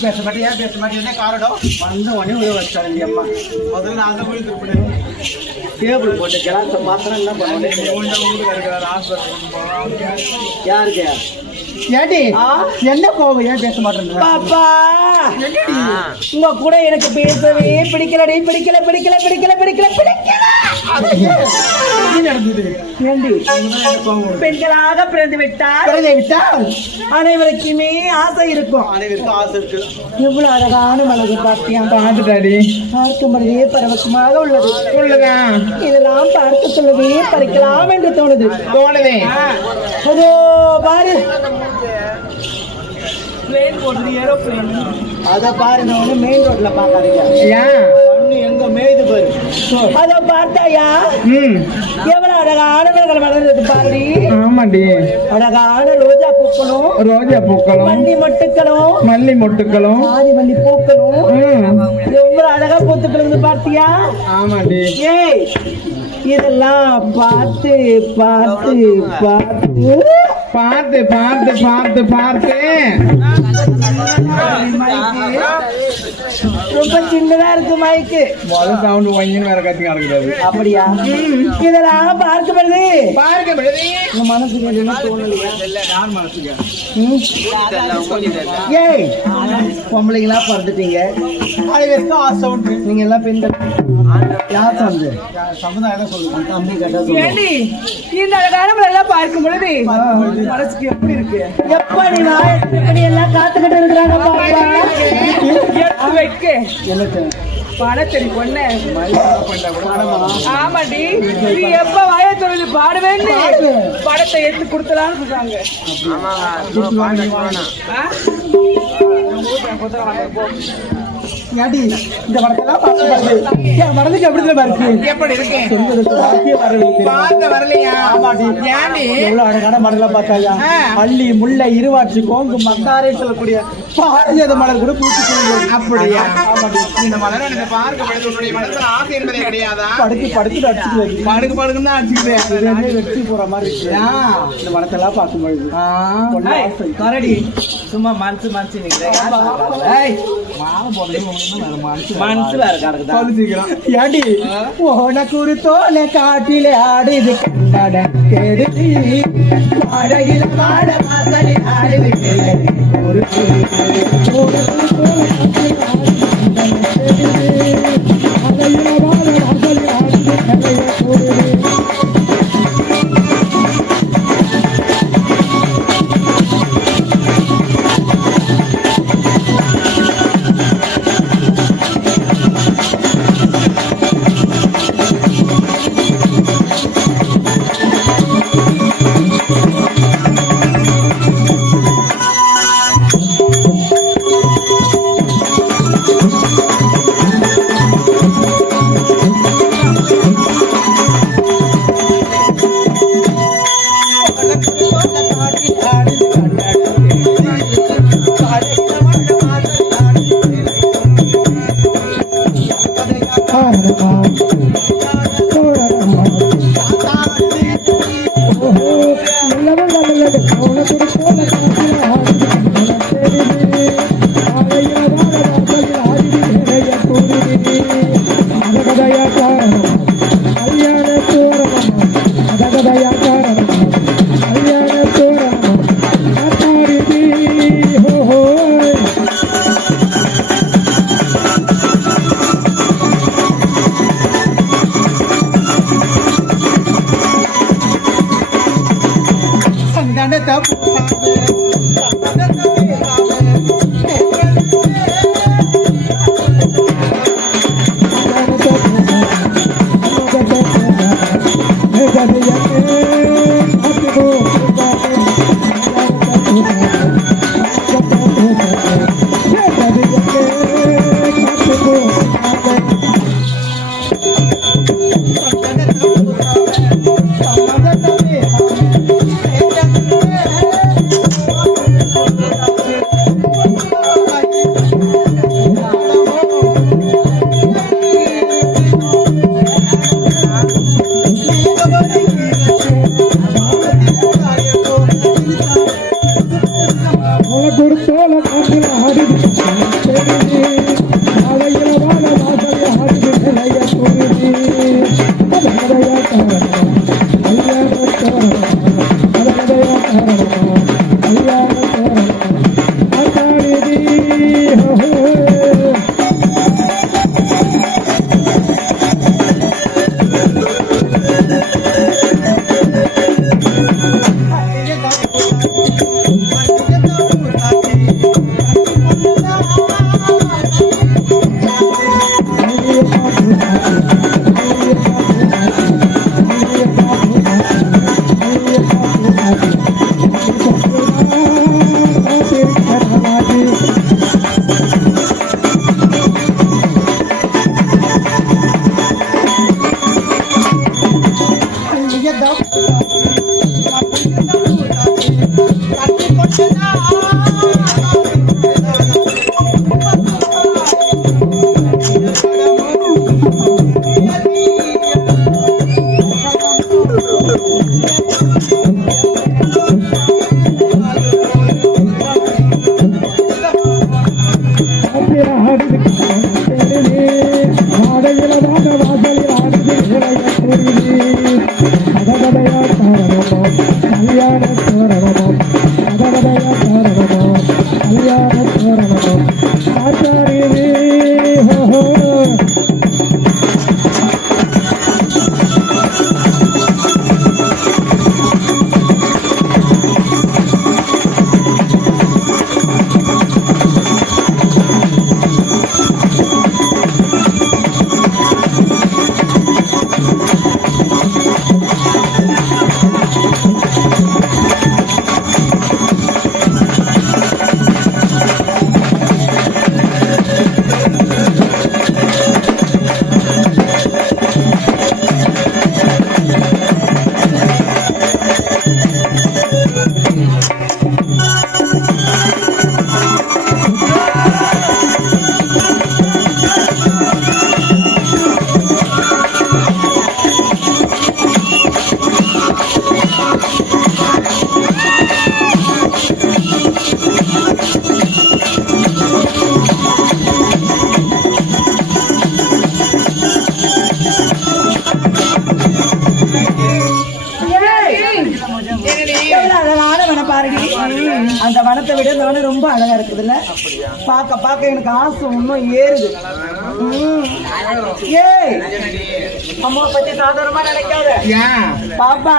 பேச மாட்டேன் ஏன் பேச மாட்டேன் காரணம் வந்த உடனே உதவ வச்சாரு இந்த அம்மா முதல்ல நான் தான் போய் திருப்பினேன் டேபிள் போட்டு கிளாஸை மாத்திரம் என்ன பண்ணுவேன் யாருக்கு ஏடி என்ன கோவம் ஏன் பேச மாட்டேன் பாப்பா உங்க கூட எனக்கு பேசவே பிடிக்கலடி பிடிக்கல பிடிக்கல பிடிக்கல பிடிக்கல பிடிக்கல பெண்களாக பிறந்து விட்டால் அனைவருக்குமே ஆசை இருக்கும். எவ்வளவு அழகான மலகு பார்த்தியா பார்த்துட்டாடி பார்க்கும்படியே பரவசமாக உள்ளது இதெல்லாம் பார்க்க சொல்லவே பறிக்கலாம் என்று தோணுது அதோ பாரு பிளேன் போடுறது ஏரோப்ளேன் அத பாருங்க மெயின் ரோட்ல பாக்காதீங்க எங்க மேய்து பாரு அத பார்த்தாயா எவ்வளவு அழகானவர்கள் வளர்றது பாருடி ஆமாடி அழகான ரோஜா பூக்களும் மல்லி மொட்டுக்களும் ஆதி மல்லி பூக்களும் எவ்வளவு அழகா பூத்துக்கள் பார்த்தியா ஆமாடி ஏய் இதெல்லாம் பார்த்து பார்த்து பார்த்து பார்த்து பார்த்து பார்த்து பார்த்து ரொம்ப சின்னதா இருக்கு மைக்கு சவுண்ட் வாங்கின்னு வேற கத்தி நடக்குது அப்படியா இதெல்லாம் பார்க்கப்படுது உங்க மனசுக்கு எதுவுமே தோணலையா யார் மனசுக்கு ஏய் பொம்பளைங்களா பிறந்துட்டீங்க அது வரைக்கும் ஆசை உண்டு நீங்க எல்லாம் பெண்கள் யார் வந்து சமுதாயம் சொல்லுங்க தம்பி கேட்டா சொல்லுங்க இந்த அழகான எல்லாம் பார்க்கும் பொழுது மனசுக்கு எப்படி இருக்கு எப்படி நான் எல்லாம் காத்துக்கிட்டு இருக்கிறாங்க பாடத்தறி பொண்ணு ஆமாடி நீ எப்ப வாய தொழில் பாடுவேன்னு படத்தை எடுத்து கொடுத்தலான்னு சொல்றாங்க இந்த படத்தெல்லாம் மனதுக்கு எப்படி பார்த்தாயா அள்ளி முல்லை இருவாட்சி கோங்கு மந்தாரே சொல்லக்கூடிய பாரதிய மலர் கூட அப்படியா இந்த மலர் படுக்கு படுக்குன்னு அடிச்சுக்கிறேன் வெற்றி போற மாதிரி இந்த மனத்தெல்லாம் பார்க்கும்பொழுது கரடி சும்மா மனசு மனசு மனசு வேற கிடக்குது உனக்கு ஒரு தோலை காட்டிலே ஆடுது அழகில பாட வாசலில் ஆடுது ஒரு அந்த வனத்தை விட இந்த வனம் ரொம்ப அழகா இருக்குதுல்ல. பார்க்க பார்க்க எனக்கு ஆசை இன்னும் ஏறுது. ஏய் அம்மா பத்தி சாதாரணமா நினைக்காத பாப்பா.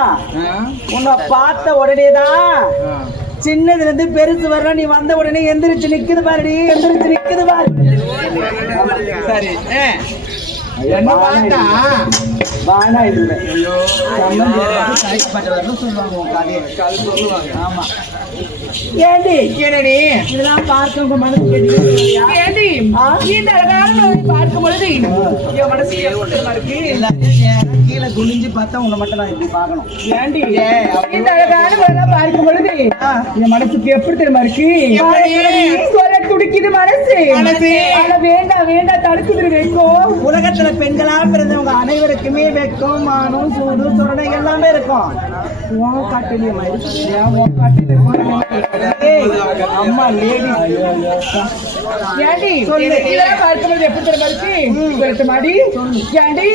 உன்னை பார்த்த உடனேதான் சின்னதுல இருந்து பெருசு வர்ற நீ வந்த உடனே எந்திரிச்சு நிக்குது பாருடி, எந்திரிச்சு நிக்குது பாரு. சரி என்ன பார்த்தா வானா இல்ல சொல்லுவாங்க. ஆமா ஏண்டி என்னடி இதெல்லாம் பார்க்க உங்க மனசு ஏண்டி இந்த அழகான பார்க்கும் பொழுது என் மனசு இருக்கு. கீழே குனிஞ்சு பார்த்தா உன்னை மட்டும் நான் இப்படி பார்க்கணும். ஏண்டி இந்த அழகான பார்க்கும் பொழுது என் மனசுக்கு எப்படி தெரியுமா இருக்கு? துடிக்குது மனசு. வேண்டாம் வேண்டாம் தடுக்குது வைக்கும். உலகத்துல பெண்களா பிறந்தவங்க அனைவருக்குமே வெக்கம், மானம், சூடு, சுரணை எல்லாமே இருக்கும். அம்மா லேடி பார்க்கும்போது எப்படி தெரியுமா மாடி ஏண்டி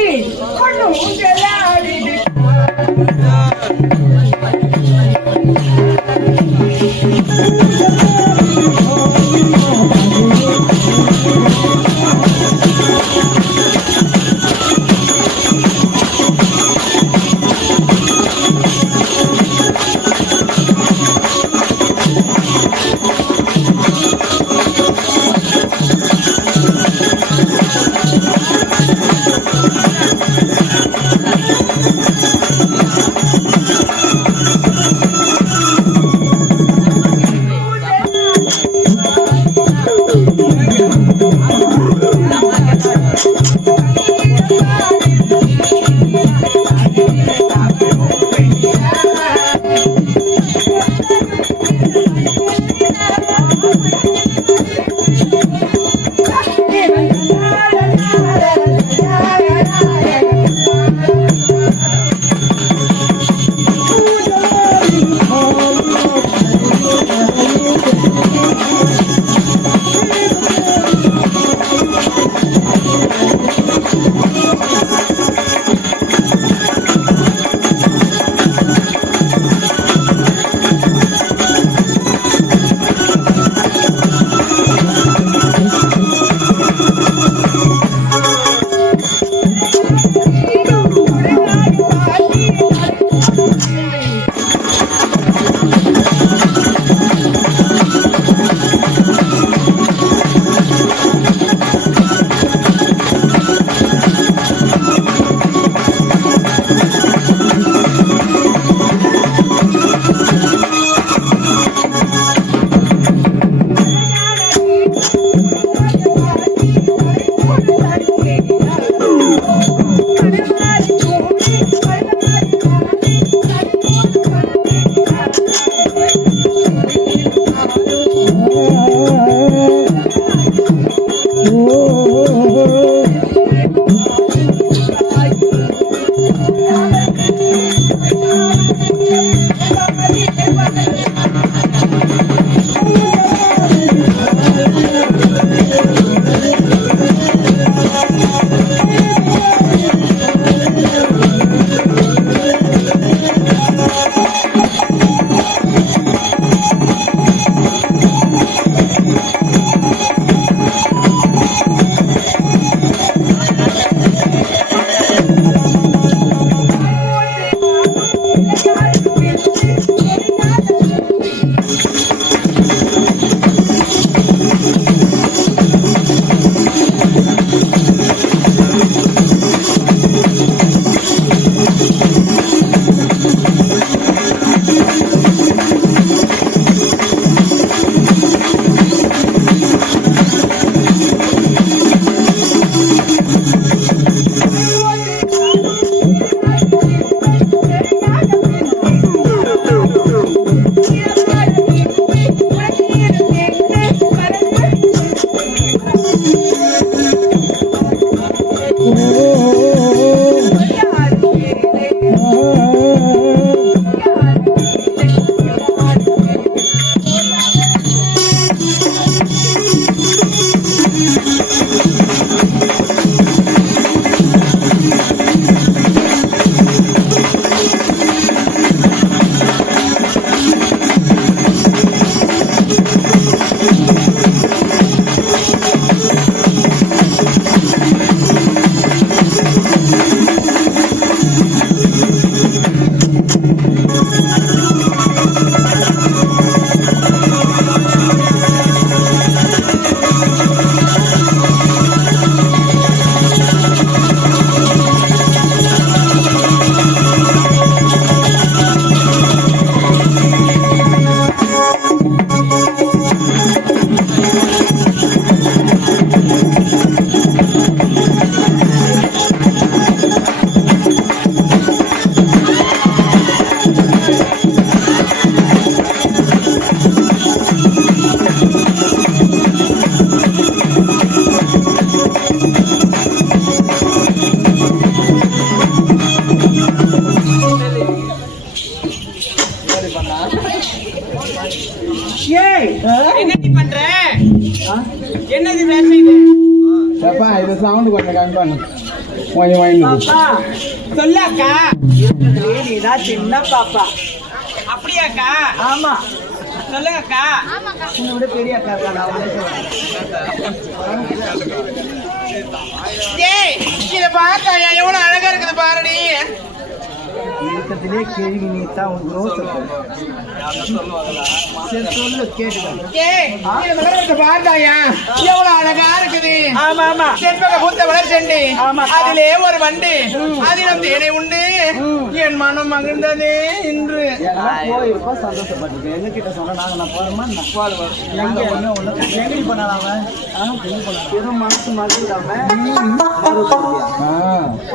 இது சவுண்ட் கொஞ்சம் கம்மி பண்ணு கொஞ்சம் வாங்கி பாப்பா சொல்லு அக்கா. நீதான் சின்ன பாப்பா. அப்படியாக்கா? ஆமா சொல்லுங்க அக்கா. உன்னை விட பெரிய அக்கா இருக்கா, நான் அவளே சொல்றேன். ஏய், இத பாத்தாயா எவ்வளவு அழகா இருக்குது பாருடி. இருக்கத்திலே கேள்வி நீ தான் உனக்கு ரோஸ் சரி சொல்லு கேட்டுக்க. ஏய், இந்த மலரத்தை பாத்தாயா எவ்வளவு அழகா இருக்குது. ஆமா ஆமா செண்பக பூத்த வளர்ச்செண்டு ஆமா. அதிலே ஒரு வண்டு அதிலும் தேனை உண்டு என் மனம் மகிழ்ந்ததே இன்று. போயிருப்போம் சந்தோஷப்பட்டிருக்கேன். எங்க கிட்ட சொன்னா நாங்க நான் போறோமா எங்க எங்க பண்ணலாம பெரும் மனசு மகிழ்ந்தாம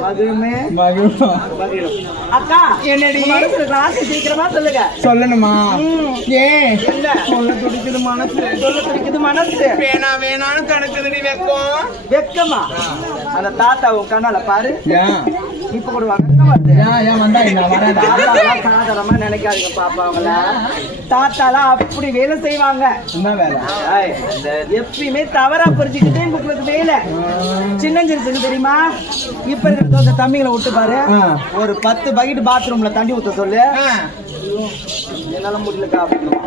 மகிழுமே மகிழும். அக்கா என்னடி மனசுல ஆசை சீக்கிரமா சொல்லுங்க. சொல்லணுமா? ஏன் என்ன சொல்ல துடிக்குது மனசு, சொல்ல பிடிக்குது மனசு. வேணா வேணான்னு தடுக்குதுடி வெக்கம். வெக்கமா? அந்த தாத்தா உன் கண்ணால பாரு. ஏன் இப்ப கூட வெக்கம் வருது. ஏன் வந்தா என்ன வரேன் தாத்தாலாம் சாதாரணமா நினைக்காதீங்க பாப்பா. அவங்கள தாத்தாலாம் அப்படி வேலை செய்வாங்க. என்ன வேலை ஏய், எப்பயுமே தவறா புரிஞ்சுக்கிட்டே உங்களுக்கு வேலை சின்னஞ்சிருச்சுன்னு தெரியுமா? இப்ப இருக்கிற தம்பிகளை விட்டு பாரு. ஒரு 10 பக்கெட் பாத்ரூம்ல தண்ணி ஊத்த சொல்லு. என்னால முடியலக்கா அப்படின்னு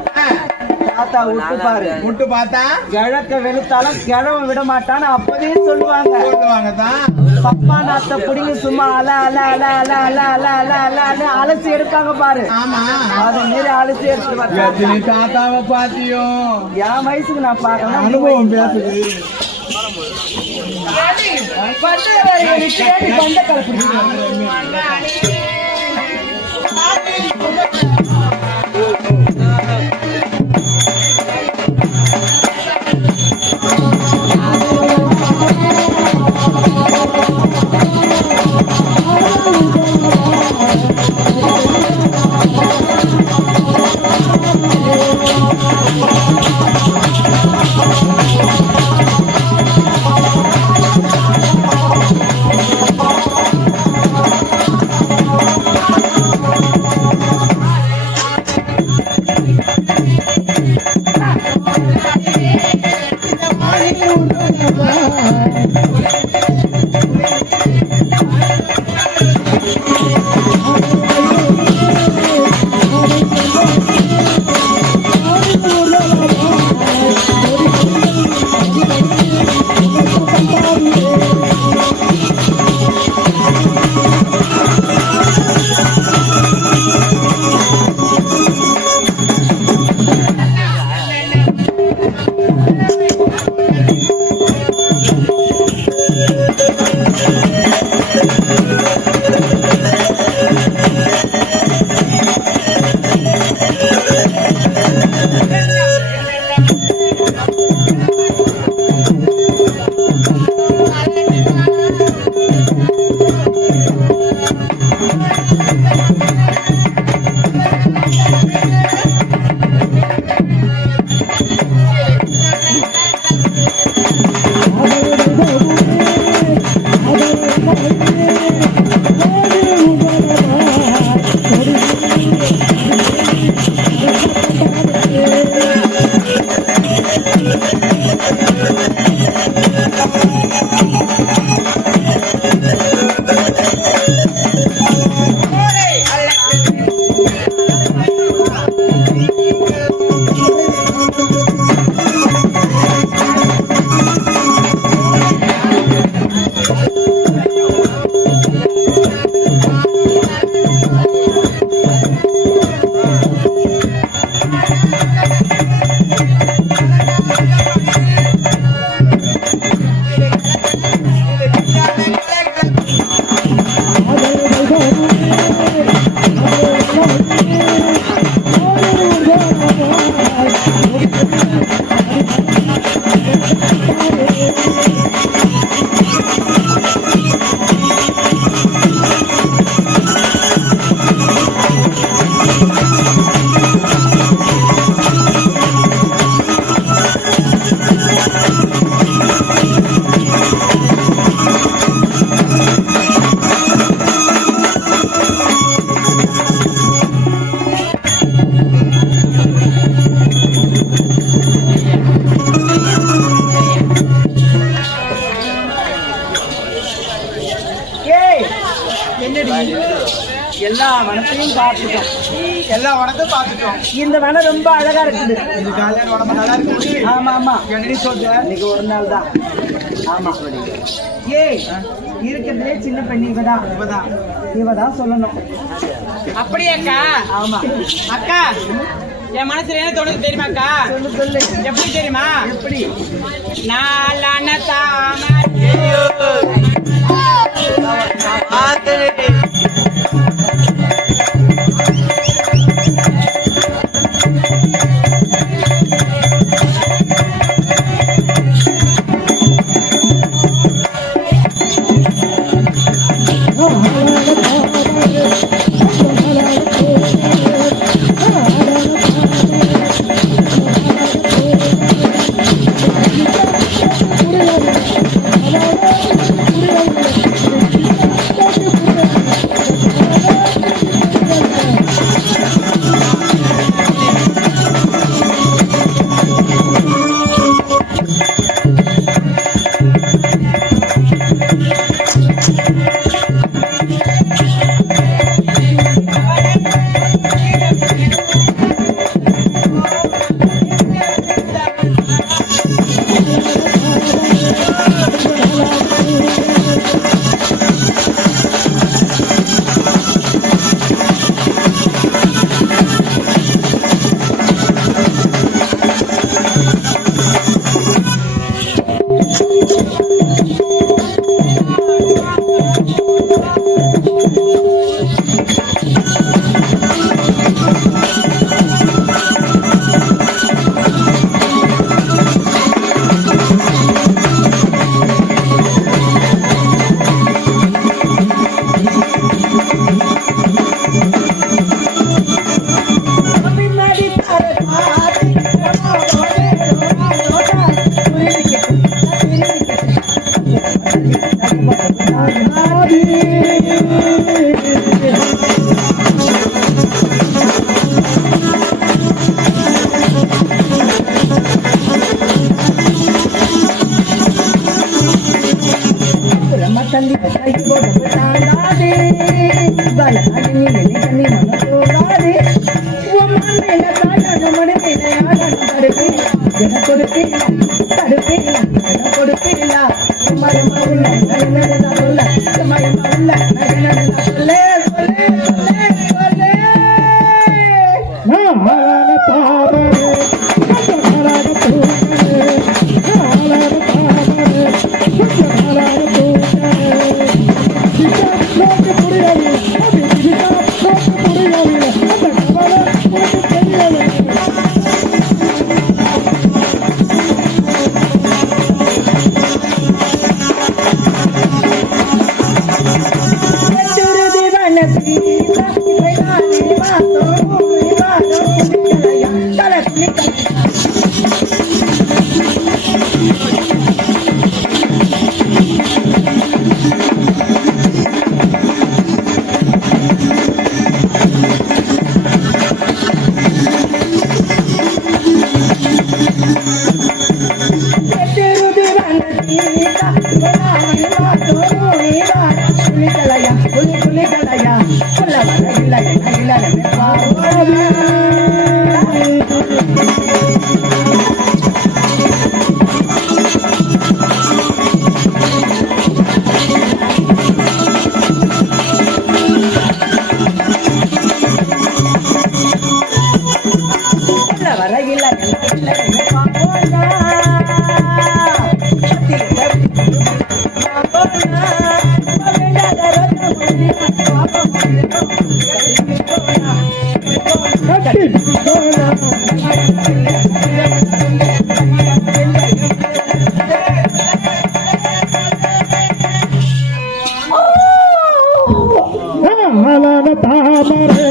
தாத்தா விட்டு பாரு. முட்டு பார்த்தா கிழக்க வெளுத்தாலும் கிழவன் விட மாட்டான்னு அப்பவே சொல்லுவாங்க. தான் பப்பா நாத்த புடிங்க சும்மா அல அல அல அல அல அல அல அல அல அலசி எடுப்பாங்க பாரு. ஆமா, அது மாரி அலசி எடுத்து எத்தனை தாத்தாவை பாத்தியோ. என் வயசுக்கு நான் பாக்கணும். அனுபவம் பேசுது. கொண்ட கலப்பு என்னடி எல்லா வனத்தையும் பார்த்துட்டோம். எல்லா வனத்தையும் பார்த்துட்டோம். இந்த வனம் ரொம்ப அழகா இருக்குது. இந்த காலையான உடம்பு நல்லா இருக்கு. ஆமா ஆமா, என்னடி சொல்ற? இன்னைக்கு ஒரு நாள் தான். ஆமா, ஏய் இருக்கிறதுலே சின்ன பெண் இவதான். இவதான் சொல்லணும். அப்படியாக்கா? ஆமா அக்கா, என் மனசுல என்ன தோணுது தெரியுமா அக்கா? சொல்லு சொல்லு. எப்படி தெரியுமா? எப்படி? நாளான தாமரை தாமரை